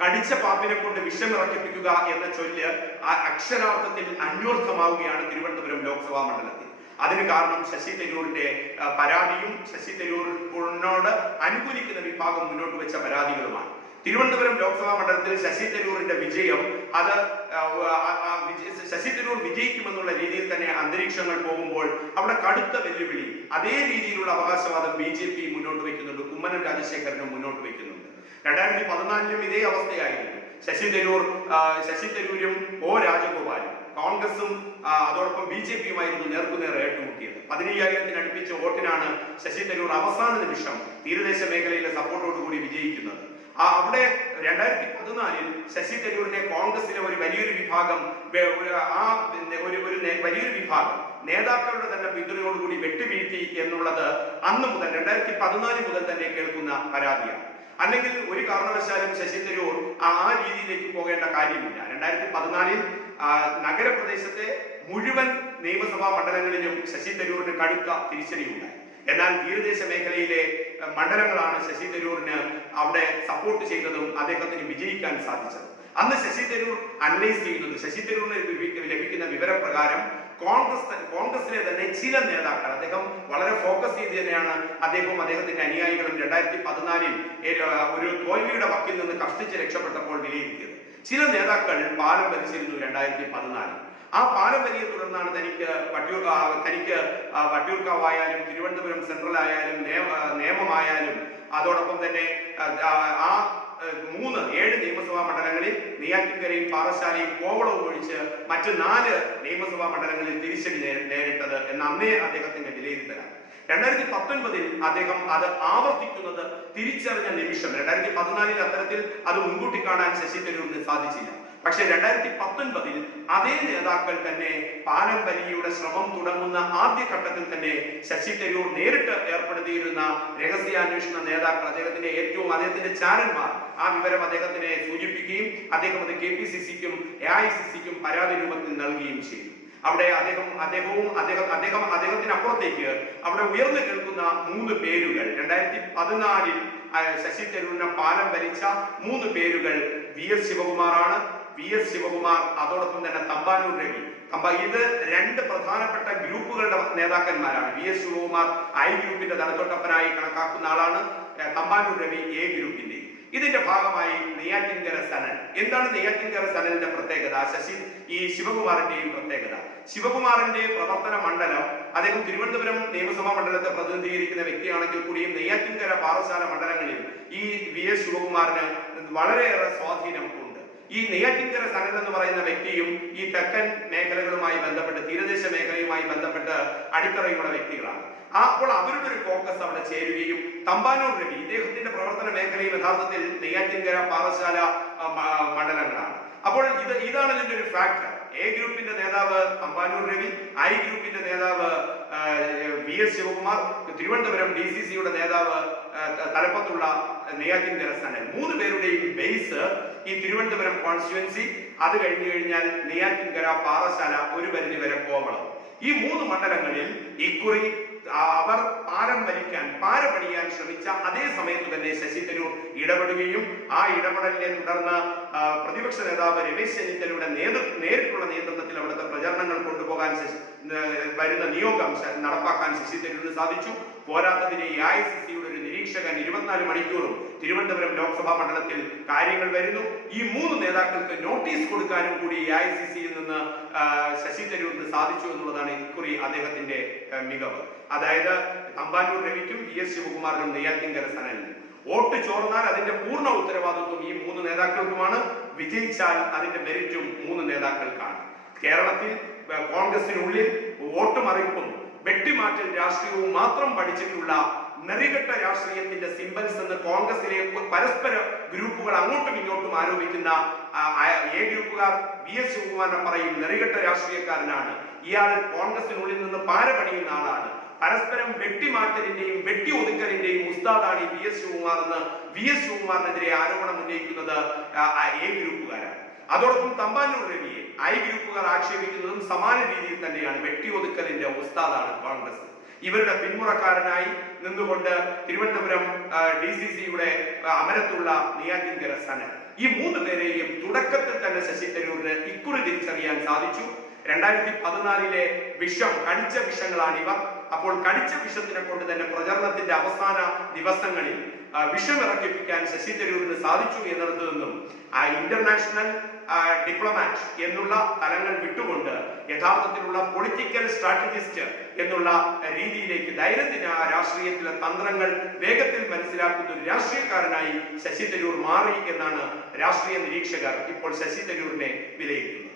കടിച്ച പാപ്പിനെ കൊണ്ട് വിഷമിറക്കിപ്പിക്കുക എന്ന ചൊല്ല് ആ അക്ഷരാർത്ഥത്തിൽ അന്വർത്ഥമാവുകയാണ് തിരുവനന്തപുരം ലോക്സഭാ മണ്ഡലത്തിൽ. അതിന് കാരണം ശശി തരൂരിന്റെ പരാതിയും ശശി തരൂരിനോട് അനുകൂലിക്കുന്ന വിഭാഗം മുന്നോട്ട് വെച്ച പരാതികളുമാണ്. തിരുവനന്തപുരം ലോക്സഭാ മണ്ഡലത്തിൽ ശശി തരൂരിന്റെ വിജയം അത് ശശി തരൂർ വിജയിക്കുമെന്നുള്ള രീതിയിൽ തന്നെ അന്തരീക്ഷങ്ങൾ പോകുമ്പോൾ അവിടെ കടുത്ത വെല്ലുവിളി. അതേ രീതിയിലുള്ള അവകാശവാദം ബി മുന്നോട്ട് വയ്ക്കുന്നുണ്ട് കുമ്മനം രാജശേഖരനും മുന്നോട്ട് വയ്ക്കുന്നുണ്ട്. രണ്ടായിരത്തി പതിനാലിലും ഇതേ അവസ്ഥയായിരുന്നു. ശശി തരൂർ ശശി തരൂരും ഒ രാജഗോപാലും കോൺഗ്രസും അതോടൊപ്പം ബി ജെ പിയുമായിരുന്നു നേർക്കുനേർ ഏറ്റുമുട്ടിയത്. പതിനയ്യായിരത്തിന് അടുപ്പിച്ച വോട്ടിനാണ് ശശി തരൂർ അവസാന നിമിഷം തീരദേശ മേഖലയിലെ സപ്പോർട്ടോടുകൂടി വിജയിക്കുന്നത്. ആ അവിടെ രണ്ടായിരത്തി പതിനാലിൽ ശശി തരൂരിനെ കോൺഗ്രസിലെ ഒരു വലിയൊരു വിഭാഗം ആ ഒരു ഒരു വലിയൊരു വിഭാഗം നേതാക്കളുടെ തന്നെ പിന്തുണയോടുകൂടി വെട്ടുവീഴ്ത്തി എന്നുള്ളത് അന്ന് മുതൽ രണ്ടായിരത്തി പതിനാല് മുതൽ തന്നെ കേൾക്കുന്ന പരാതിയാണ്. അല്ലെങ്കിൽ ഒരു കാരണവശാലും ശശി തരൂർ ആ രീതിയിലേക്ക് പോകേണ്ട കാര്യമില്ല. രണ്ടായിരത്തി പതിനാലിൽ നഗരപ്രദേശത്തെ മുഴുവൻ നിയമസഭാ മണ്ഡലങ്ങളിലും ശശി തരൂരിന് കടുത്ത തിരിച്ചടിയുണ്ടായി. എന്നാൽ തീരദേശ മേഖലയിലെ മണ്ഡലങ്ങളാണ് ശശി തരൂരിന് അവിടെ സപ്പോർട്ട് ചെയ്തതും അദ്ദേഹത്തിന് വിജയിക്കാൻ സാധിച്ചത്. അന്ന് ശശി തരൂർ അനലൈസ് ചെയ്യുന്നത് ശശി തരൂരിന് ലഭിക്കുന്ന വിവരപ്രകാരം കോൺഗ്രസ് കോൺഗ്രസിലെ തന്നെ ചില നേതാക്കൾ അദ്ദേഹം വളരെ ഫോക്കസ് ചെയ്ത് തന്നെയാണ് അദ്ദേഹവും അദ്ദേഹത്തിന്റെ അനുയായികളും രണ്ടായിരത്തി പതിനാലിൽ ഒരു തോൽവിയുടെ വക്കിൽ നിന്ന് കഷ്ടിച്ച് രക്ഷപ്പെട്ടപ്പോൾ വിലയിരുത്തിയത്. ചില നേതാക്കൾ പാലം വലിച്ചിരുന്നു രണ്ടായിരത്തി പതിനാലിൽ ആ വലിയ തുടർന്നാണ് തനിക്ക് വട്ടിയൂർ തനിക്ക് വട്ടിയൂർക്കാവായാലും തിരുവനന്തപുരം സെൻട്രൽ ആയാലും നിയമമായാലും അതോടൊപ്പം തന്നെ ആ, ആ, ആ ആ, മൂന്ന് ഏഴ് നിയമസഭാ മണ്ഡലങ്ങളിൽ നെയ്യാറ്റിൻകരയും പാറശാലയും കോവളവും ഒഴിച്ച് മറ്റ് നാല് നിയമസഭാ മണ്ഡലങ്ങളിൽ തിരിച്ചടി നേരിട്ടത് എന്ന് അന്നേ അദ്ദേഹത്തിന്റെ വിലയിരുത്തലാണ്. രണ്ടായിരത്തി പത്തൊൻപതിൽ അദ്ദേഹം അത് ആവർത്തിക്കുന്നത് തിരിച്ചറിഞ്ഞ നിമിഷം. രണ്ടായിരത്തി പതിനാലിൽ അത്തരത്തിൽ അത് മുൻകൂട്ടി കാണാൻ ശശി തരൂരിന് സാധിച്ചില്ല. പക്ഷെ രണ്ടായിരത്തി പത്തൊൻപതിൽ അതേ നേതാക്കൾ തന്നെ വലിയുടെ ശ്രമം തുടങ്ങുന്ന ആദ്യഘട്ടത്തിൽ തന്നെ ശശി തരൂർ നേരിട്ട് ഏർപ്പെടുത്തിയിരുന്ന രഹസ്യാന്വേഷണ നേതാക്കൾ അദ്ദേഹത്തിന്റെ ഏറ്റവും അദ്ദേഹത്തിന്റെ ചാരന്മാർ ആ വിവരം അദ്ദേഹത്തിനെ സൂചിപ്പിക്കുകയും അദ്ദേഹം അത് കെ പി സി സിക്കും എ ഐ സി സിക്കും പരാതി രൂപത്തിൽ നൽകുകയും ചെയ്തു. അവിടെ അദ്ദേഹം അദ്ദേഹവും അദ്ദേഹം അദ്ദേഹം അദ്ദേഹത്തിന് അപ്പുറത്തേക്ക് അവിടെ ഉയർന്നു കേൾക്കുന്ന മൂന്ന് പേരുകൾ രണ്ടായിരത്തി പതിനാലിൽ ശശി തരൂരിനെ പാലം ഭരിച്ച മൂന്ന് പേരുകൾ വി എസ് ശിവകുമാറാണ്. വി എസ് ശിവകുമാർ അതോടൊപ്പം തന്നെ തമ്പാനൂർ രവി. ഇത് രണ്ട് പ്രധാനപ്പെട്ട ഗ്രൂപ്പുകളുടെ നേതാക്കന്മാരാണ്. വി എസ് ശിവകുമാർ ഐ ഗ്രൂപ്പിന്റെ തലത്തൊട്ടപ്പനായി കണക്കാക്കുന്ന ആളാണ് തമ്പാനൂർ രവി എ ഗ്രൂപ്പിന്റെ ഇതിന്റെ ഭാഗമായി നെയ്യാറ്റിൻകര സനൽ. എന്താണ് നെയ്യാറ്റിൻകര സനലിന്റെ പ്രത്യേകത? ശശി ഈ ശിവകുമാറിന്റെയും പ്രത്യേകത. ശിവകുമാറിന്റെ പ്രവർത്തന മണ്ഡലം അദ്ദേഹം തിരുവനന്തപുരം നിയമസഭാ മണ്ഡലത്തെ പ്രതിനിധീകരിക്കുന്ന വ്യക്തിയാണെങ്കിൽ കൂടിയും നെയ്യാറ്റിൻകര പാറശാല മണ്ഡലങ്ങളിൽ ഈ വി. എസ്. ശിവകുമാറിന് വളരെയേറെ സ്വാധീനം ഉണ്ട്. ഈ നെയ്യാറ്റിൻകര സനൽ എന്ന് പറയുന്ന വ്യക്തിയും ഈ തെക്കൻ മേഖലകളുമായി ബന്ധപ്പെട്ട് തീരദേശ മേഖലയുമായി ബന്ധപ്പെട്ട് അടിത്തറയുള്ള വ്യക്തികളാണ്. അപ്പോൾ അവരുടെ ഒരു ഫോക്കസ് അവിടെ ചേരുകയും തമ്പാനൂർ രവി ഇദ്ദേഹത്തിന്റെ പ്രവർത്തന മേഖലയും യഥാർത്ഥത്തിൽ നെയ്യാറ്റിൻകര പാറശാല മണ്ഡലങ്ങളാണ്. അപ്പോൾ ഇത് ഇതാണ് ഇതിന്റെ ഒരു ഫാക്ടർ എ ഗ്രൂപ്പിന്റെ നേതാവ് തമ്പാനൂർ രവി ഐ ഗ്രൂപ്പിന്റെ നേതാവ് V S Sivakumar Thiruvananthapuram D C സിയുടെ നേതാവ് തലപ്പത്തുള്ള നെയ്യാറ്റിൻകര സനൽ. മൂന്ന് പേരുടെയും ബേസ് ഈ തിരുവനന്തപുരം കോൺസ്റ്റുവൻസി അത് കഴിഞ്ഞു കഴിഞ്ഞാൽ നെയ്യാറ്റിൻകര പാറശാല ഒരു പരിധി വരെ കോവളം. ഈ മൂന്ന് മണ്ഡലങ്ങളിൽ ഇക്കുറി അവർ പാരം വലിക്കാൻ പാര പണിയാൻ ശ്രമിച്ച അതേ സമയത്ത് തന്നെ ശശി തരൂർ ഇടപെടുകയും ആ ഇടപെടലിനെ തുടർന്ന് പ്രതിപക്ഷ നേതാവ് രമേശ് ചെന്നിത്തലയുടെ നേതൃ നേരിട്ടുള്ള നിയന്ത്രണത്തിൽ അവിടുത്തെ പ്രചരണങ്ങൾ കൊണ്ടുപോകാൻ ശശി വരുന്ന നിയോഗം നടപ്പാക്കാൻ ശശി തരൂരിന് സാധിച്ചു. പോരാത്തതിന് എ ഐ സി സിയുടെ നിരീക്ഷകൻ ഇരുപത്തിനാല് മണിക്കൂറും തിരുവനന്തപുരം ലോക്സഭാ മണ്ഡലത്തിൽ കാര്യങ്ങൾ വരുന്നു. ഈ മൂന്ന് നേതാക്കൾക്ക് നോട്ടീസ് കൊടുക്കാനും കൂടി എ ഐ സി സിയിൽ നിന്ന് ശശി തരൂരിന് സാധിച്ചു എന്നുള്ളതാണ് ഇക്കുറി അദ്ദേഹത്തിന്റെ മികവ്. അതായത് തമ്പാനൂർ രവിക്കും വി എസ് ശിവകുമാറിനും നെയ്യാറ്റിൻകര സനലിനും. വോട്ട് ചോർന്നാൽ അതിന്റെ പൂർണ ഉത്തരവാദിത്വം ഈ മൂന്ന് നേതാക്കൾക്കുമാണ്. വിജയിച്ചാൽ അതിന്റെ മെറിറ്റും മൂന്ന് നേതാക്കൾക്കാണ്. കേരളത്തിൽ കോൺഗ്രസിനുള്ളിൽ വോട്ട് മറിപ്പും വെട്ടിമാറ്റൽ രാഷ്ട്രീയവും മാത്രം പഠിച്ചിട്ടുള്ള നെറികെട്ട രാഷ്ട്രീയത്തിന്റെ സിംബൽസ് എന്ന് കോൺഗ്രസിലെ പരസ്പര ഗ്രൂപ്പുകൾ അങ്ങോട്ടും ഇങ്ങോട്ടും ആരോപിക്കുന്ന എ ഗ്രൂപ്പുകാർ വി എസ് ശിവകുമാറിനെ പറയും നെറികെട്ട രാഷ്ട്രീയക്കാരനാണ്. ഇയാൾ കോൺഗ്രസിനുള്ളിൽ നിന്ന് പാര പണിയുന്ന ആളാണ്. പരസ്പരം വെട്ടിമാറ്റലിന്റെയും വെട്ടി ഒതുക്കലിന്റെയും ഉസ്താദാണ് ഈ വി എസ് ശിവകുമാർ എന്ന് വി എസ് ശിവകുമാറിനെതിരെ ആരോപണം ഉന്നയിക്കുന്നത് എ ഗ്രൂപ്പുകാരാണ്. അതോടൊപ്പം തമ്പാനൂർ രവിയെ ഐ ഗ്രൂപ്പുകാർ ആക്ഷേപിക്കുന്നതും സമാന രീതിയിൽ തന്നെയാണ് വെട്ടി ഒതുക്കലിന്റെ ഉസ്താദാണ് കോൺഗ്രസ്. ഇവരുടെ പിന്മുറക്കാരനായി നിന്നുകൊണ്ട് തിരുവനന്തപുരം ഡി സി സിയുടെ അമരത്തുള്ള നിയാജിങ്കര സനൽ ഈ മൂന്ന് പേരെയും തുടക്കത്തിൽ തന്നെ ശശി തരൂരിന് ഇക്കുറി തിരിച്ചറിയാൻ സാധിച്ചു. രണ്ടായിരത്തി പതിനാലിലെ വിഷം കടിച്ച വിഷങ്ങളാണിവ. അപ്പോൾ കടിച്ച വിഷത്തിനെ കൊണ്ട് തന്നെ പ്രചരണത്തിന്റെ അവസാന ദിവസങ്ങളിൽ വിഷമിറക്കിപ്പിക്കാൻ ശശി തരൂരിന് സാധിച്ചു എന്നിടത്തു നിന്നും ആ ഇന്റർനാഷണൽ ഡിപ്ലോമാറ്റ് എന്നുള്ള തലങ്ങൾ വിട്ടുകൊണ്ട് യഥാർത്ഥത്തിലുള്ള പൊളിറ്റിക്കൽ സ്ട്രാറ്റജിസ്റ്റ് എന്നുള്ള രീതിയിലേക്ക് ദൈനംദിന രാഷ്ട്രീയത്തിലെ തന്ത്രങ്ങൾ വേഗത്തിൽ മനസ്സിലാക്കുന്ന ഒരു രാഷ്ട്രീയക്കാരനായി ശശി തരൂർ മാറി എന്നാണ് രാഷ്ട്രീയ നിരീക്ഷകർ ഇപ്പോൾ ശശി തരൂരിനെ വിലയിരുത്തുന്നത്.